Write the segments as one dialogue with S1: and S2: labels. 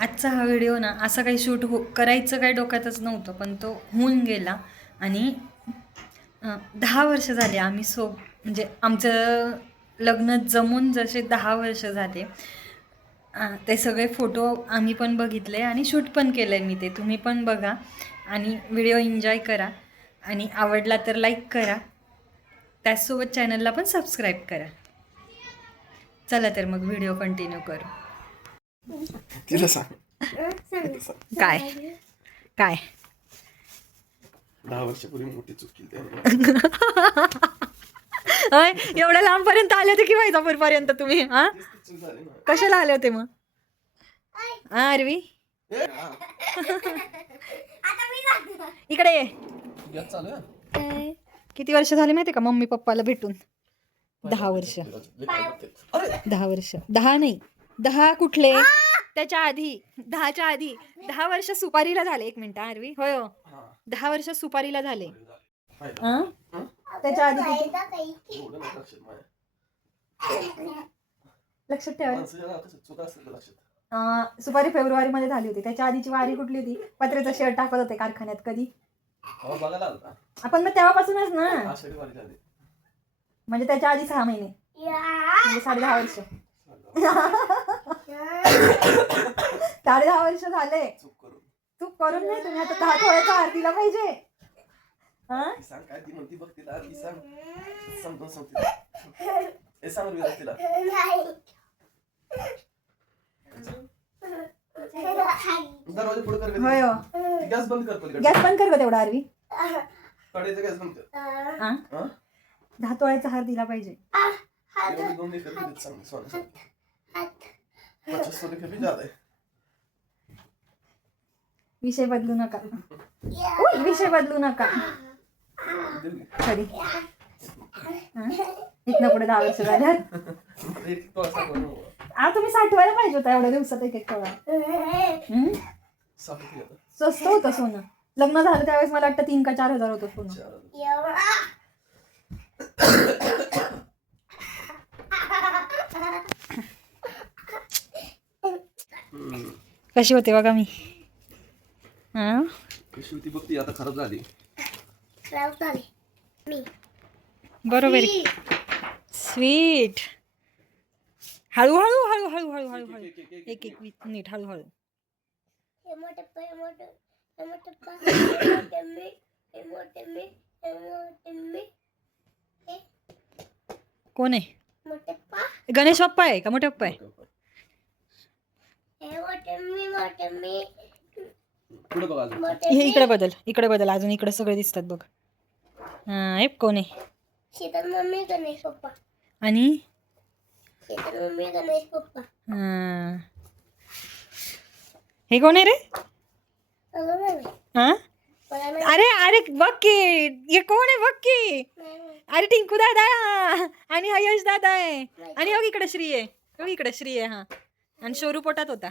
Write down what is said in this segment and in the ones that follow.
S1: आजचा हा व्हिडिओ ना असा काही शूट हो करायचं काही डोक्यातच नव्हतं पण तो होऊन गेला. आणि दहा वर्ष झाले आम्ही सो म्हणजे आमचं लग्न जमून जसे दहा वर्ष झाले ते सगळे फोटो आम्ही पण बघितले आणि शूट पण केलं आहे मी ते. तुम्ही पण बघा आणि व्हिडिओ एन्जॉय करा. आणि आवडला तर लाईक करा. त्याचसोबत चॅनलला पण सबस्क्राईब करा. चला तर मग व्हिडिओ कंटिन्यू करू.
S2: तिला सांग. तिला सांग
S1: काय? काय?
S2: दहा वर्षापूर्वी मोठी चूक केली त्याने
S1: अय एवढ्या लांबपर्यंत आले होते की वैजापूरपर्यंत तुम्ही हा?
S2: तीच ती चूक झाली ना.
S1: कशाला आले होते मग? हा अरवी?
S2: ए, हा.
S1: इकडे ये.
S2: गॅस चालू आहे?
S1: किती वर्ष झाले माहिती का मम्मी पप्पाला भेटून? दहा वर्ष.
S2: अरे!
S1: दहा वर्ष. दहा नाही. दहा कुठले? त्याच्या आधी दहाच्या आधी दहा वर्ष सुपारीला झाले. एक मिनिट आरवी. होय हो. दहा वर्ष सुपारीला झाले? त्याच्या आधी किती?
S2: लक्षात
S1: ठेवा. अं, सुपारी फेब्रुवारी मध्ये झाली होती. त्याच्या आधीची वारी कुठली होती? पत्र्याचा शेअर टाकत होते कारखान्यात कधी. आपण मग तेव्हापासूनच ना.
S2: आषाढी वारी झाली.
S1: म्हणजे त्याच्या आधी सहा महिने. म्हणजे साडे दहा वर्ष. साडे दहा वर्ष झाले.
S2: चूक करून.
S1: तू करून नाही तुम्ही आता दहा थोड्याचा आरतीला पाहिजे. हा?
S2: सांग काय ती म्हणती बघ तिला ती सांग. समजून सांग तिला. हे सांग विराज तिला. दरवाजा पुढे कर
S1: होय हो.
S2: गॅस बंद कर पलीकडे.
S1: गॅस बंद कर गं तेवढा आरवी.
S2: कडेचा गॅस बंद कर.
S1: हा.
S2: हा?
S1: दहा तोळ्याचा हार दिला पाहिजे.
S2: एवढी दोन एकर दिलीत चांगली सोन्यासारखी. पचास
S1: विषय बदलू नका विषय बदलू नका
S2: देऊ की?
S1: कधी इथनं पुढे दहा वर्ष झाल्यावर
S2: आता एक तो असा करू नको.
S1: आ तुम्ही साठवायला पाहिजे होता एवढ्या दिवसात एक एक तोळा हम्म?
S2: साठ आता?
S1: स्वस्त होतं सोनं लग्न झालं त्यावेळेस मला वाटतं तीन का चार हजार होतं सोनं
S2: चार हजार. हम्म.
S1: कशी होते बघा मी. हा?
S2: कशी होती बघ ती आता खराब झाली.
S1: बरोबर स्वीट हळूहळू हळूहळू हळूहळू हळू
S2: एक- एक- एक-
S1: एक एक वीस नीट हळूहळू कोण आहे? गणेश बाप्पा आहे का? मोठे बाप्पा आहे.
S2: पुढे बघा अजून.
S1: हे इकडे बदल इकडे बदल अजून इकडे सगळे दिसतात बघ. हा हे कोण आहे?
S3: शीतल मम्मी गणेश पप्पा.
S1: आणि?
S3: शीतल मम्मी गणेश पप्पा.
S1: हा. हे कोण आहे रे?
S3: नाही
S1: हा?
S3: मला नाही
S1: अरे अरे बघ की हे कोण आहे बघ की
S3: नाही.
S1: अरे टिंकू दादा! आणि हा यश दादा आहे. आणि बघ इकडे श्री आहे. बघ इकडे श्री आहे हा. आणि शोरू पोटात होता.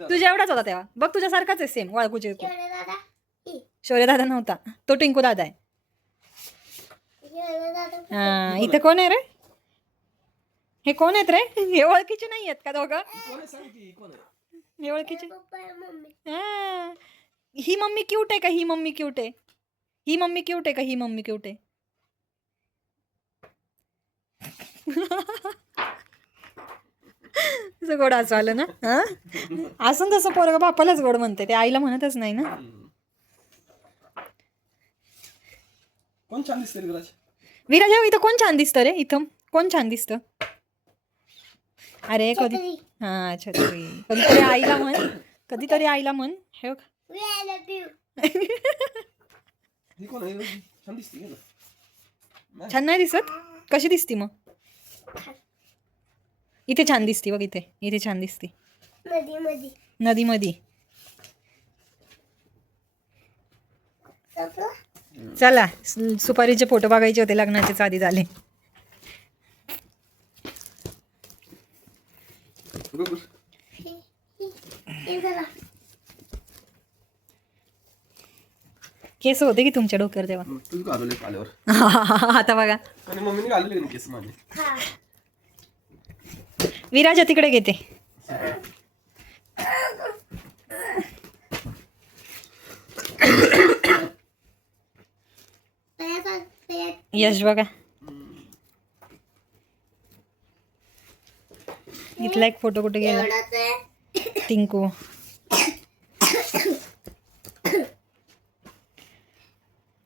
S1: तुझ्या एवढाच होता तेव्हा. बघ तुझ्यासारखाच आहे सेम वाळकूचे
S3: शौर्य दादा ही.
S1: शौर्य दादा नव्हता. तो टिंकू दादा आहे. हा इथे कोण आहे रे? हे कोण आहेत रे? हे ओळखीचे नाही आहेत का दोघं? हे ओळखीचे? हा. ही मम्मी. क्यूट आहे का? ही मम्मी क्यूट आहे? ही मम्मी क्यूट आहे का? ही मम्मी क्यूट आहे? असं गोड असं आलं ना? हा? असं तसं पोरग बापालाच गोड म्हणते ते आईला म्हणतच नाही ना.
S2: कोण छान दिसते रे विराज?
S1: विराजा इथं कोण छान दिसतं रे? इथं? कोण छान दिसतं? अरे कधी. हा छत्री. कधीतरी आईला म्हण. कधीतरी आईला म्हण. हे बघ.
S2: ही कोण आहे? दिसते?
S1: छान नाही दिसत? कशी दिसती मग? इथे छान दिसती बघ इथे. इथे छान दिसती.
S3: नदी मधी
S1: चला सुपारीचे फोटो बघायचे होते लग्नाचेच आधी झाले.
S3: हे- हे- हे
S1: केस होते की तुमच्या डोक्यावर तेव्हा? आता बघा.
S2: केस माझे
S1: विराजा तिकडे घेते. यश बघा. इथला एक फोटो कुठे गेला. टिंकू.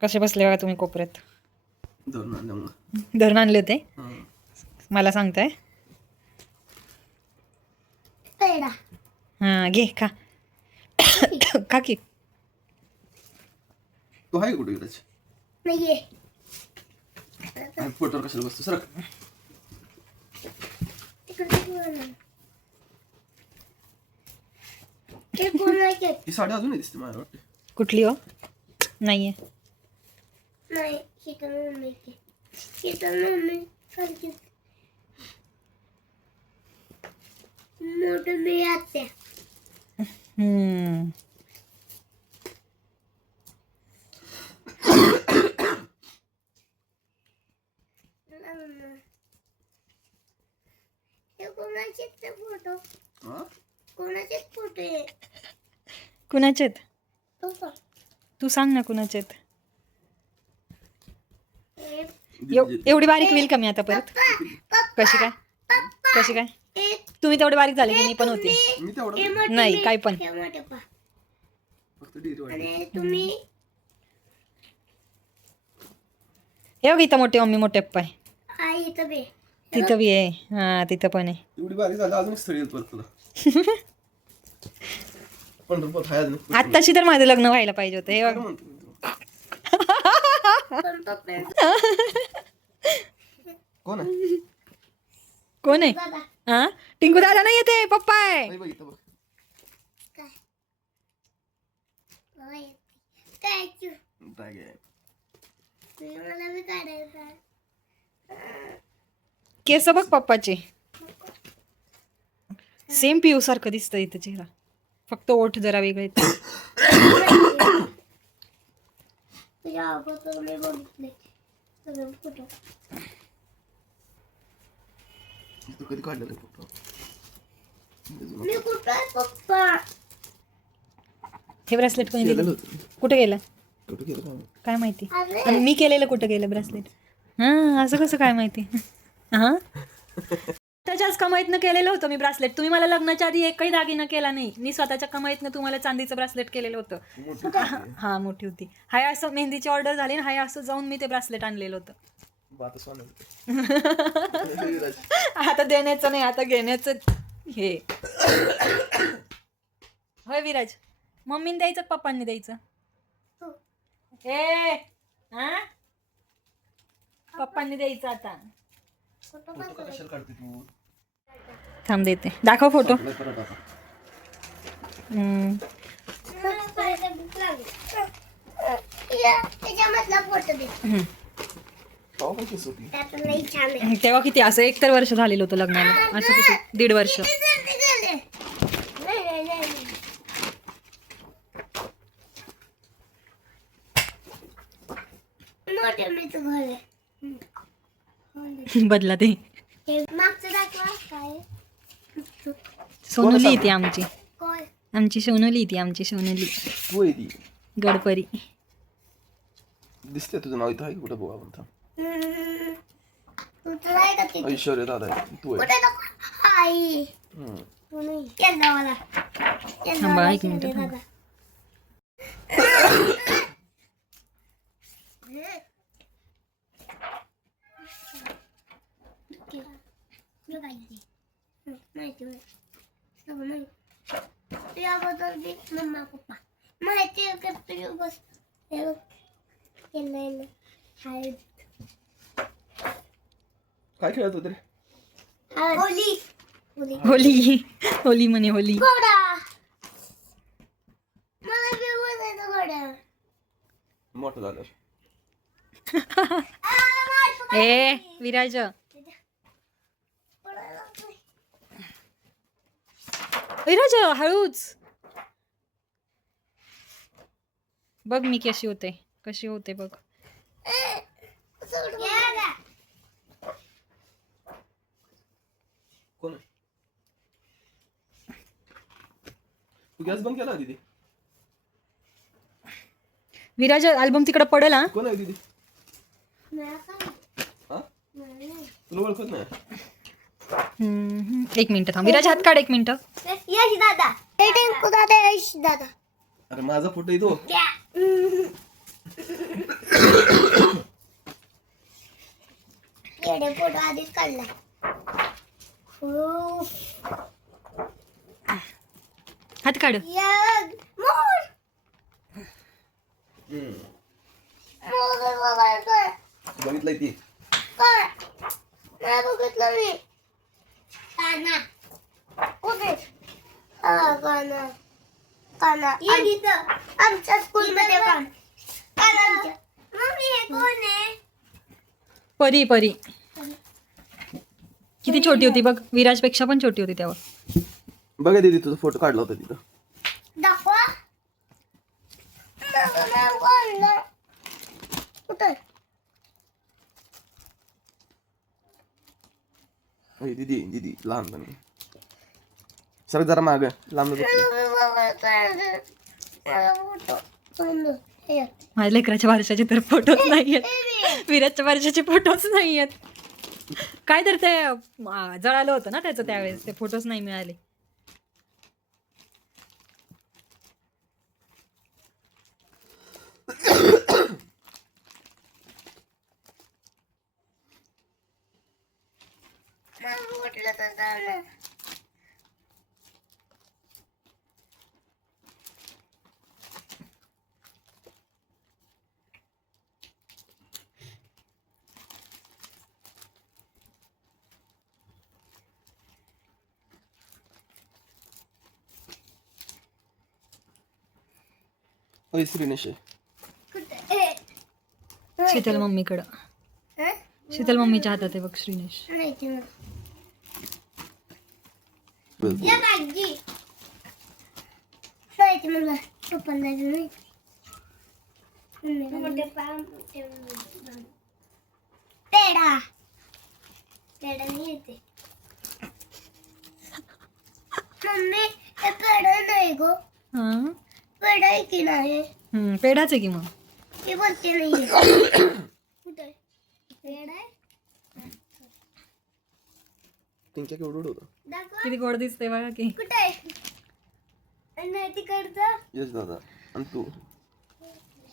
S1: कसे बसले बघा तुम्ही कोपऱ्यात?
S2: धरून आणलं
S1: होते. मला सांगताय
S3: पेढा.
S1: हा घे खा। खा की।
S2: तू आहे कुठे विराज
S3: नाहीये.
S2: पोटावर कशाला बसतो सर
S3: तिकडे कोण आहे? ते कोण आहे ते?
S2: ही? साडी अजूनही दिसते मला वाटते
S1: कुठली हो? नाहीये
S3: नाही शीतल मम्मी ते. शीतल मम्मी सारखी मोठं मी आत्या
S1: हम्म.
S3: कोणाचे ते फोटो? कोणाचेच फोटो आहे
S1: कुणाचेत
S3: तो सांग.
S1: तू सांग ना कुणाचेत एव- एवढी बारीक होईल का मी आता परत? कशी काय?
S3: पप्पा.
S1: कशी काय? तुम्ही तेवढे बारीक झाले की मी पण होते.
S2: मी तेवढं
S1: नाही, काय पण.
S3: हे मोठे पा
S2: फक्त डिरी वाटते
S3: आणि तुम्ही
S1: हे बघ इथं मोठे मम्मी मोठे पप्पा आहे.
S3: आई इथं बे
S1: तिथं बी आहे. हा तिथं पण आहे.
S2: एवढी बारीक झाली अजून स्थळ येईल परत तुला. पंढरपूर हाय अजून
S1: आत्ताशी तर माझं लग्न व्हायला पाहिजे होतं हे
S2: काय
S1: बघ
S2: म्हणतो मी तुला?
S3: पण पप्पा
S2: कोण आहे?
S1: कोण आहे?
S3: दादा
S1: हा? टिंकू दादा नाही येते पप्पा आहे. केस बघ पप्पाचे. सेम पिऊ सारखं दिसतं इथं चेहरा. फक्त ओठ जरा वेगळे आहेत.
S3: तुझ्या अगोदर मी बघितले सगळे फोटो
S2: तू कधी काढलेला फोटो
S3: मी कुठं आहे पप्पा?
S1: हे ब्रेसलेट कोणी दिलं? कुठे गेलं?
S2: कुठं केलं काय माहीत.
S1: आणि मी केलेलं कुठं गेलं ब्रेसलेट हा असं कसं काय माहिती? हा? त्याच्याच कमाईतनं केलेलं होतं मी ब्रासलेट तुम्ही मला लग्नाच्या आधी एकही दागिना केला नाही. मी स्वतःच्या कमाईतनं तुम्हाला चांदीचं ब्रासलेट केलेलं होतं. हा मोठी होती. हाय असं मेहंदीची ऑर्डर झाली ना हाय असं जाऊन मी ते ब्रासलेट आणलेलं होतं.
S2: आता. विराज.
S1: आता देण्याचं नाही आता घेण्याचं हे. होय विराज मम्मीने द्यायचं पप्पांनी द्यायचं?
S3: हो.
S1: ए हा? पप्पांनी द्यायचं आता.
S3: फोटो
S2: फोटो का कशाला काढते तू?
S1: थांब देते. दाखव फोटो.
S3: फोटो
S2: होती
S1: तेव्हा किती? असं एक तर वर्ष झालेलं होतं लग्नाला. असं किती? दीड वर्ष. बदला ते.
S3: मागचं दाखवा काय?
S1: सोनूली ती आमची. आमची सोनूली ती आमची सोनूली.
S2: तू आहे ती.
S1: गडपरी.
S2: दिसते तुझं नाव इथं आहे कुठं थांब.
S3: हम्म. तुमचं नाही का ते
S2: ऐश्वर्या दादा आहे तू आहे
S3: कुठे दाखवा आई
S2: हम्म.
S3: कोणी केला मला केला
S1: थांबा,
S3: मला
S1: एक मिनिट,
S3: केला
S1: थांबा.
S3: दादा. मी काय ते? हं, माहिती माहिती. सगळं माहिती. तुझ्याबद्दल बी मम्मा पप्पा माहिती आहे का तुझ्या बस हे बघ. केलंय ना. हाय.
S2: काय खेळत होते रे.
S3: होली. होली.
S1: होली. होली म्हणे होली.
S3: घोडा. मला बी बसायचं घोडा.
S2: मोठं झालं.
S1: ए विराज. विराज हळूच. बघ मी कशी होते. कशी होते बघ.
S2: तू गॅस बंद केला दीदी?
S1: विराज अल्बम तिकडे पडेल हा?
S2: कोण आहे दीदी?
S3: मला काय
S2: हा?
S3: मला नाही.
S2: तुला ओळखत नाही?
S1: हम्म, एक मिनिट थांब. विराज हात काढ एक मिनिट.
S3: यश दादा. हे यश दादा.
S2: अरे माझा फोटो येतो
S3: त्या येडे फोटो आधीच काढलाय खूप
S1: हात काढ.
S2: बघितलंय ती.
S3: बघितलं मी आमच्या स्कूलमध्ये हे
S1: परी परी. किती छोटी होती बघ. विराजपेक्षा पण छोटी होती तेव्हा
S2: बघा दीदी तुझा फोटो काढला होता तिथं.
S3: दाखवा.
S2: अय दीदी दीदी लहानपणी सर जरा माग लांब
S3: हे
S1: माझ्या लेकराच्या वर्षाचे तर फोटोच नाहीयेत. विराजच्या वर्षाचे फोटोच नाहीयेत. काय तर ते जळालं होतं ना त्याचं त्यावेळेस ते फोटोच नाही मिळाले.
S3: मला म्हटलं तर चालेल.
S2: अय श्रीनेश
S3: कुठं? हे.
S1: शीतल मम्मीकडं
S3: हं?
S1: शीतल मम्मीच्या हातात आहे बघ श्रीनेश
S3: पप्पांना नाही पेढा पेढा नाही येते मम्मी हे पेढा नाही गो
S1: हा
S3: पेढा आहे की नाही
S1: हम्म, पेढाच आहे की मग
S3: ते बोलते नाही कुठे पेढा आहे
S2: पिंक्या केवढं होतं
S3: दाखवा
S1: किती गोड दिसते बघा की.
S3: कुठे आहे? नाही तिकडचं.
S2: यश दादा. आणि तू?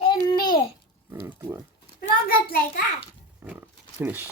S3: हे मी
S2: तू आहे.
S3: लॉक घातलाय का?
S2: फिनिश